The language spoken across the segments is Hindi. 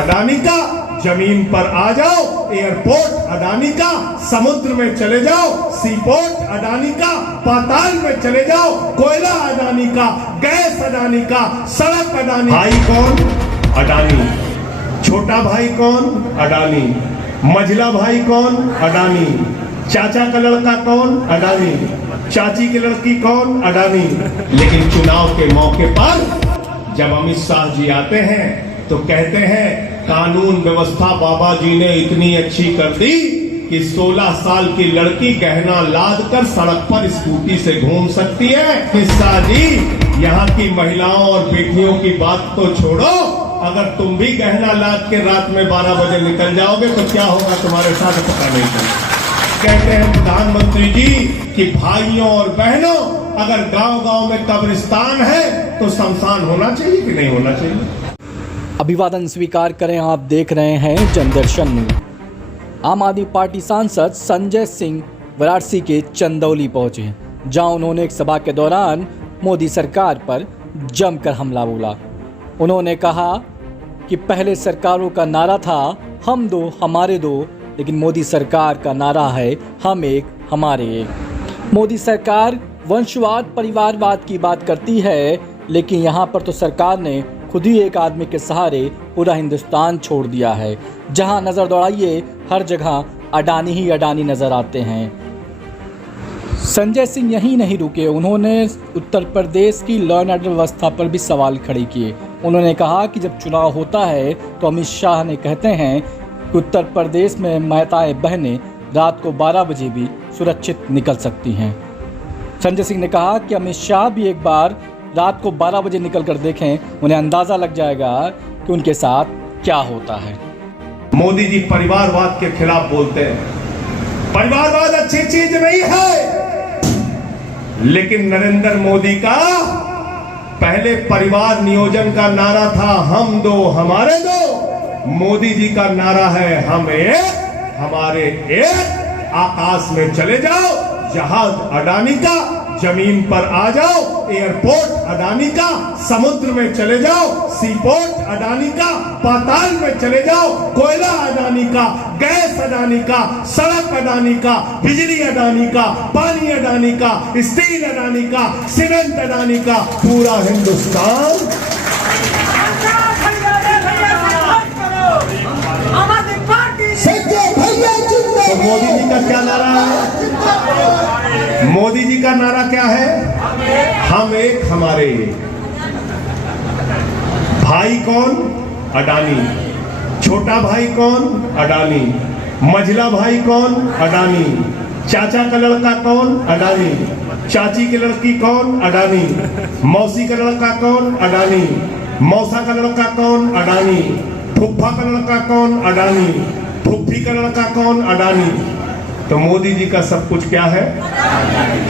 अडानी का जमीन पर आ जाओ, एयरपोर्ट अडानी का समुद्र में चले जाओ, सीपोर्ट अडानी का पाताल में चले जाओ, कोयला अडानी का, गैस अडानी का, सड़क अडानी। भाई कौन? अडानी। छोटा भाई कौन? अडानी। मझला भाई कौन? अडानी। चाचा का लड़का कौन? अडानी। चाची की लड़की कौन? अडानी। लेकिन चुनाव के मौके पर जब अमित शाह जी आते हैं तो कहते हैं कानून व्यवस्था बाबा जी ने इतनी अच्छी कर दी कि 16 साल की लड़की गहना लाद कर सड़क पर स्कूटी से घूम सकती है। शाह जी, यहाँ की महिलाओं और बेटियों की बात तो छोड़ो, अगर तुम भी गहना लाद के रात में 12 बजे निकल जाओगे तो क्या होगा तुम्हारे साथ पता नहीं चलेगा। कहते हैं प्रधानमंत्री जी कि भाइयों और बहनों, अगर गांव-गांव में कब्रिस्तान है तो शमशान होना चाहिए कि नहीं होना चाहिए? अभिवादन स्वीकार करें। आप देख रहे हैं जनदर्शन न्यूज। आम आदमी पार्टी सांसद संजय सिंह वाराणसी के चंदौली पहुंचे, जहां उन्होंने एक सभा के दौरान मोदी सरकार पर जमकर हमला बोला। उन्होंने कहा कि पहले सरकारों का नारा था हम दो हमारे दो, लेकिन मोदी सरकार का नारा है हम एक हमारे एक। मोदी सरकार वंशवाद परिवारवाद की बात करती है, लेकिन यहाँ पर तो सरकार ने खुद ही एक आदमी के सहारे पूरा हिंदुस्तान छोड़ दिया है। जहाँ नज़र दौड़ाइए हर जगह अडानी ही अडानी नज़र आते हैं। संजय सिंह यहीं नहीं रुके, उन्होंने उत्तर प्रदेश की लॉ एंड ऑर्डर व्यवस्था पर भी सवाल खड़े किए। उन्होंने कहा कि जब चुनाव होता है तो अमित शाह ने कहते हैं कि उत्तर प्रदेश में माताएं बहनें रात को 12 बजे भी सुरक्षित निकल सकती हैं। संजय सिंह ने कहा कि अमित शाह भी एक बार रात को 12 बजे निकल कर देखें, उन्हें अंदाज़ा लग जाएगा कि उनके साथ क्या होता है। मोदी जी परिवारवाद के खिलाफ बोलते हैं। परिवारवाद अच्छी चीज नहीं है, लेकिन नरेंद्र मोदी का पहले परिवार नियोजन का नारा था हम दो हमारे दो। मोदी जी का नारा है हम एक हमारे एक। आकाश में चले जाओ, जहाज अडानी का, जमीन पर आ जाओ, एयरपोर्ट अडानी का, समुद्र में चले जाओ, सीपोर्ट अडानी का, पाताल में चले जाओ, कोयला अडानी का, गैस अडानी का, सड़क अडानी का, बिजली अडानी का, पानी अडानी का, स्टील अडानी का, सीमेंट अडानी का, पूरा हिंदुस्तान। तो मोदी जी का क्या नारा है? मोदी जी का नारा क्या है? हम एक हमारे एक। भाई कौन? अडानी। छोटा भाई कौन? अडानी। मझला भाई कौन? अडानी। चाचा का लड़का कौन? अडानी। चाची की लड़की कौन? अडानी। मौसी का लड़का कौन? अडानी। मौसा का लड़का कौन? अडानी। फुफ्फा का लड़का कौन? अडानी। फुफ्फी का लड़का कौन? अडानी। तो मोदी जी का सब कुछ क्या है?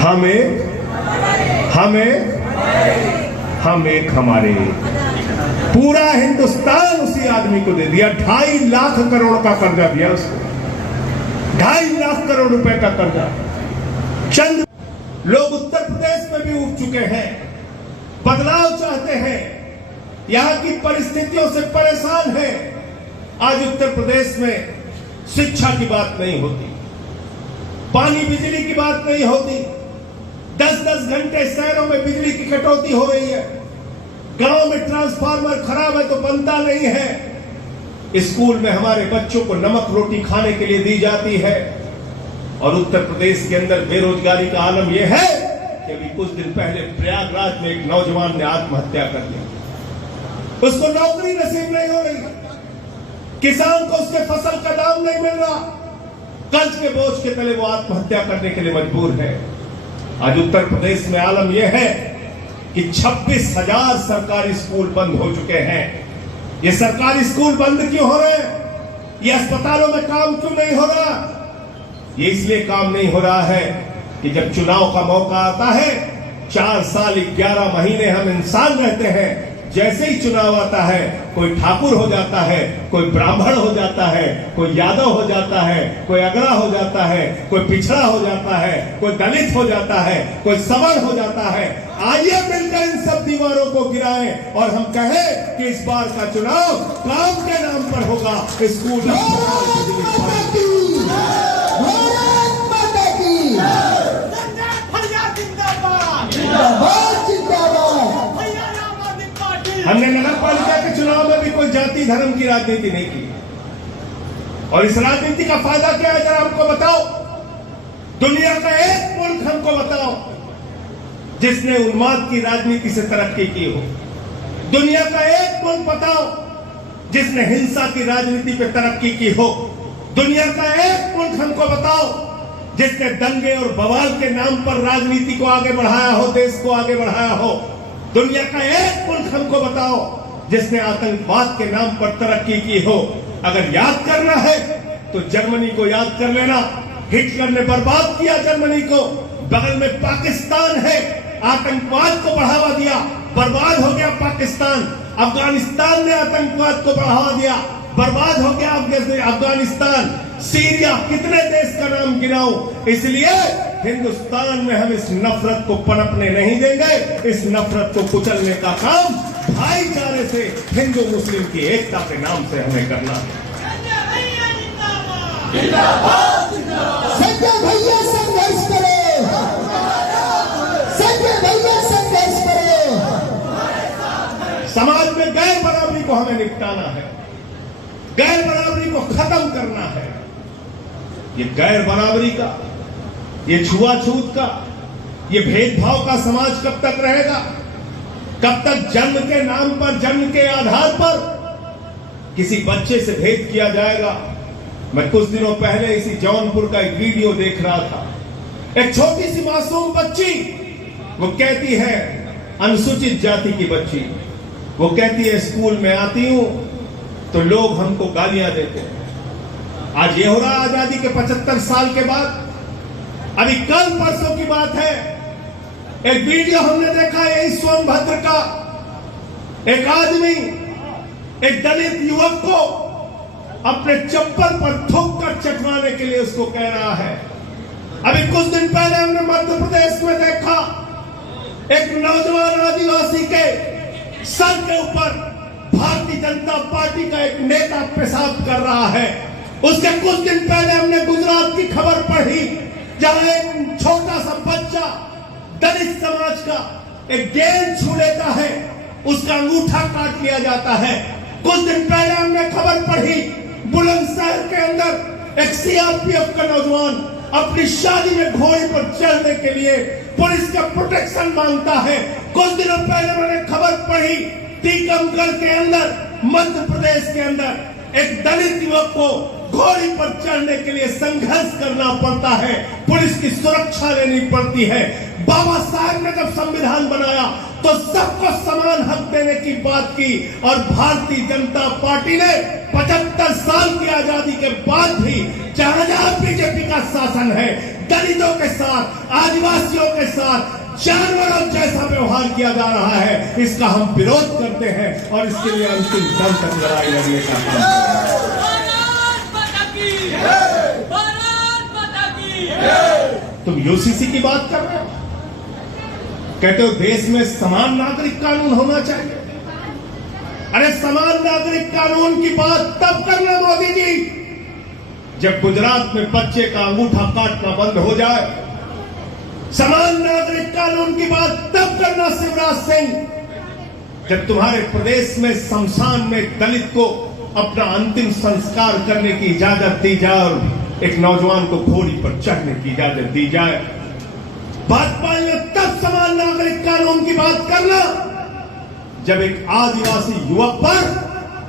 हम एक हमारे एक। पूरा हिंदुस्तान उसी आदमी को दे दिया। 2.5 लाख करोड़ का कर्जा दिया उसको, 2.5 लाख करोड़ रुपए का कर्जा। चंद लोग उत्तर प्रदेश में भी उठ चुके हैं, बदलाव चाहते हैं, यहां की परिस्थितियों से परेशान हैं। आज उत्तर प्रदेश में शिक्षा की बात नहीं होती, पानी बिजली की बात नहीं होती। 10-10 घंटे शहरों में बिजली की कटौती हो रही है। गांव में ट्रांसफार्मर खराब है तो बनता नहीं है। स्कूल में हमारे बच्चों को नमक रोटी खाने के लिए दी जाती है। और उत्तर प्रदेश के अंदर बेरोजगारी का आलम यह है कि अभी कुछ दिन पहले प्रयागराज में एक नौजवान ने आत्महत्या कर लिया। उसको नौकरी नसीब नहीं हो रही, किसान को उसके फसल का दाम नहीं मिल रहा, कर्ज के बोझ के तले वो आत्महत्या करने के लिए मजबूर है। आज उत्तर प्रदेश में आलम यह है कि 26,000 सरकारी स्कूल बंद हो चुके हैं। ये सरकारी स्कूल बंद क्यों हो रहे हैं? ये अस्पतालों में काम क्यों नहीं हो रहा? ये इसलिए काम नहीं हो रहा है कि जब चुनाव का मौका आता है, 4 साल 11 महीने हम इंसान रहते हैं, जैसे ही चुनाव आता है, कोई ठाकुर हो जाता है, कोई ब्राह्मण हो जाता है, कोई यादव हो जाता है, कोई अगड़ा हो जाता है, कोई पिछड़ा हो जाता है, कोई दलित हो जाता है, कोई सवर्ण हो जाता है। आइए मिलकर इन सब दीवारों को गिराएं और हम कहें कि इस बार का चुनाव काम के नाम पर होगा। स्कूल हमने नगर पालिका के चुनाव में भी कोई जाति धर्म की राजनीति नहीं की। और इस राजनीति का फायदा क्या है, जरा हमको बताओ। दुनिया का एक मुल्क हमको बताओ जिसने उन्माद की राजनीति से तरक्की की हो। दुनिया का एक मुल्क बताओ जिसने हिंसा की राजनीति पे तरक्की की हो। दुनिया का एक मुल्क हमको बताओ जिसने दंगे और बवाल के नाम पर राजनीति को आगे बढ़ाया हो, देश को आगे बढ़ाया हो। दुनिया का एक मुल्क हमको बताओ जिसने आतंकवाद के नाम पर तरक्की की हो। अगर याद करना है तो जर्मनी को याद कर लेना। हिटलर ने बर्बाद किया जर्मनी को। बगल में पाकिस्तान है, आतंकवाद को बढ़ावा दिया, बर्बाद हो गया पाकिस्तान। अफगानिस्तान ने आतंकवाद को बढ़ावा दिया, बर्बाद हो गया अफगानिस्तान। सीरिया, कितने देश का नाम गिनाऊं। इसलिए हिंदुस्तान में हम इस नफरत को पनपने नहीं देंगे। इस नफरत को कुचलने का काम भाईचारे से, हिंदू मुस्लिम की एकता के नाम से हमें करना है। संजय भैया संघर्ष करो, संजय भैया संघर्ष करो। समाज में गैर बराबरी को हमें निपटाना है, गैर बराबरी को खत्म करना है। ये गैर बराबरी का, ये छुआछूत का, ये भेदभाव का समाज कब तक रहेगा? कब तक जन्म के नाम पर, जन्म के आधार पर किसी बच्चे से भेद किया जाएगा? मैं कुछ दिनों पहले इसी जौनपुर का एक वीडियो देख रहा था। एक छोटी सी मासूम बच्ची, वो कहती है, अनुसूचित जाति की बच्ची, वो कहती है स्कूल में आती हूं तो लोग हमको गालियां देते हैं। आज ये हो रहा आजादी के 75 साल के बाद। अभी कल परसों की बात है, एक वीडियो हमने देखा यही सोनभद्र का। एक आदमी एक दलित युवक को अपने चप्पल पर थूक कर चटवाने के लिए उसको कह रहा है। अभी कुछ दिन पहले हमने मध्य प्रदेश में देखा, एक नौजवान आदिवासी के सर के ऊपर भारतीय जनता पार्टी का एक नेता पेशाब कर रहा है। उसके कुछ दिन पहले हमने गुजरात की खबर पढ़ी, जहां एक छोटा सा बच्चा दलित समाज का एक गेंद छू लेता है, उसका अंगूठा काट लिया जाता है। कुछ दिन पहले हमने खबर पढ़ी, बुलंदशहर के अंदर एक सीआरपीएफ का नौजवान अपनी शादी में घोड़े पर चढ़ने के लिए पुलिस का प्रोटेक्शन मांगता है। कुछ दिनों पहले मैंने खबर पढ़ी, टीकमगढ़ के अंदर, मध्य प्रदेश के अंदर एक दलित युवक को घोड़ी पर चढ़ने के लिए संघर्ष करना पड़ता है, पुलिस की सुरक्षा लेनी पड़ती है। बाबा साहब ने जब संविधान बनाया तो सबको समान हक देने की बात की, और भारतीय जनता पार्टी ने 75 साल की आजादी के बाद भी जहां जहां बीजेपी का शासन है, दलितों के साथ, आदिवासियों के साथ जानवरों जैसा व्यवहार किया जा रहा है। इसका हम विरोध करते हैं और इसके लिए अंतिम दम तक लड़ाई लड़ने का काम। तुम यूसीसी की बात कर रहे हो, कहते हो देश में समान नागरिक कानून होना चाहिए। अरे समान नागरिक कानून की बात तब करना मोदी जी जब गुजरात में बच्चे का अंगूठा काटना बंद हो जाए। समान नागरिक कानून की बात तब करना शिवराज सिंह जब तुम्हारे प्रदेश में शमशान में दलित को अपना अंतिम संस्कार करने की इजाजत दी जाए और एक नौजवान को घोड़ी पर चढ़ने की इजाजत दी जाए। भाजपा ने तब समान नागरिक कानून की बात करना जब एक आदिवासी युवक पर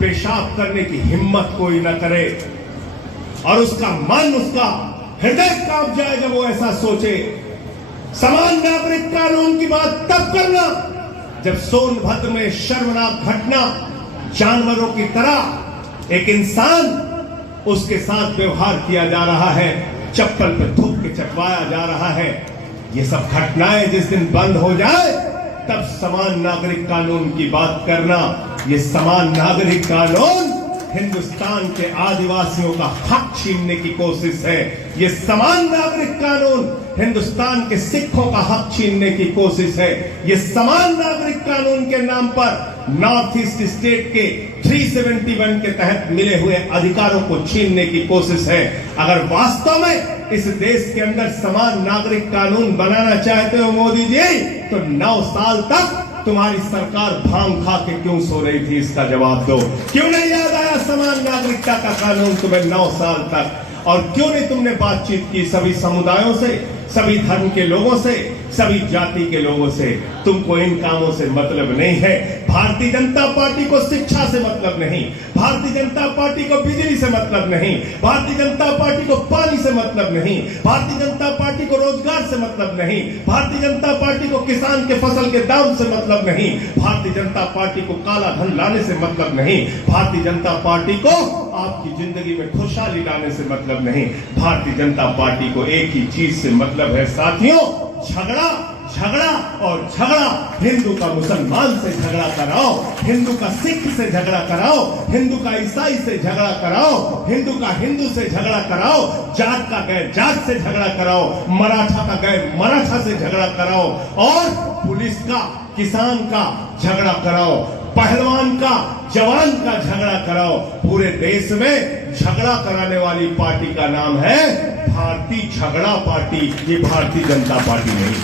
पेशाब करने की हिम्मत कोई न करे और उसका मन, उसका हृदय कांप जाए जब वो ऐसा सोचे। समान नागरिक कानून की बात तब करना जब सोनभद्र में शर्मनाक घटना, जानवरों की तरह एक इंसान, उसके साथ व्यवहार किया जा रहा है, चप्पल पे थूक के चटवाया जा रहा है। ये सब घटनाएं जिस दिन बंद हो जाए तब समान नागरिक कानून की बात करना। ये समान नागरिक कानून हिंदुस्तान के आदिवासियों का हक छीनने की कोशिश है। ये समान नागरिक कानून हिंदुस्तान के सिखों का हक छीनने की कोशिश है। ये समान नागरिक कानून के नाम पर नॉर्थ ईस्ट स्टेट के 371 के तहत मिले हुए अधिकारों को छीनने की कोशिश है। अगर वास्तव में इस देश के अंदर समान नागरिक कानून बनाना चाहते हो मोदी जी, तो 9 साल तक तुम्हारी सरकार भांग खा के क्यों सो रही थी, इसका जवाब दो। क्यों नहीं याद आया समान नागरिकता का कानून तुम्हें 9 साल तक? और क्यों नहीं तुमने बातचीत की सभी समुदायों से, सभी धर्म के लोगों से, सभी जाति के लोगों से? तुमको इन कामों से मतलब नहीं है। भारतीय जनता पार्टी को शिक्षा से मतलब नहीं, भारतीय जनता पार्टी को बिजली से मतलब नहीं, भारतीय जनता पार्टी को पानी से मतलब नहीं, भारतीय जनता पार्टी को रोजगार से मतलब नहीं, भारतीय जनता पार्टी को किसान के फसल के दाम से मतलब नहीं, भारतीय जनता पार्टी को काला धन लाने से मतलब नहीं, भारतीय जनता पार्टी को आपकी जिंदगी में खुशहाली लाने से मतलब नहीं। भारतीय जनता पार्टी को एक ही चीज से मतलब है साथियों, झगड़ा, झगड़ा और झगड़ा। हिंदू का मुसलमान से झगड़ा कराओ, हिंदू का सिख से झगड़ा कराओ, हिंदू का ईसाई से झगड़ा कराओ, हिंदू का हिंदू से झगड़ा कराओ, जात का गैर जात से झगड़ा कराओ, मराठा का गैर मराठा से झगड़ा कराओ, और पुलिस का किसान का झगड़ा कराओ, पहलवान का जवान का झगड़ा कराओ। पूरे देश में झगड़ा कराने वाली पार्टी का नाम है भारतीय झगड़ा पार्टी। ये भारतीय जनता पार्टी नहीं।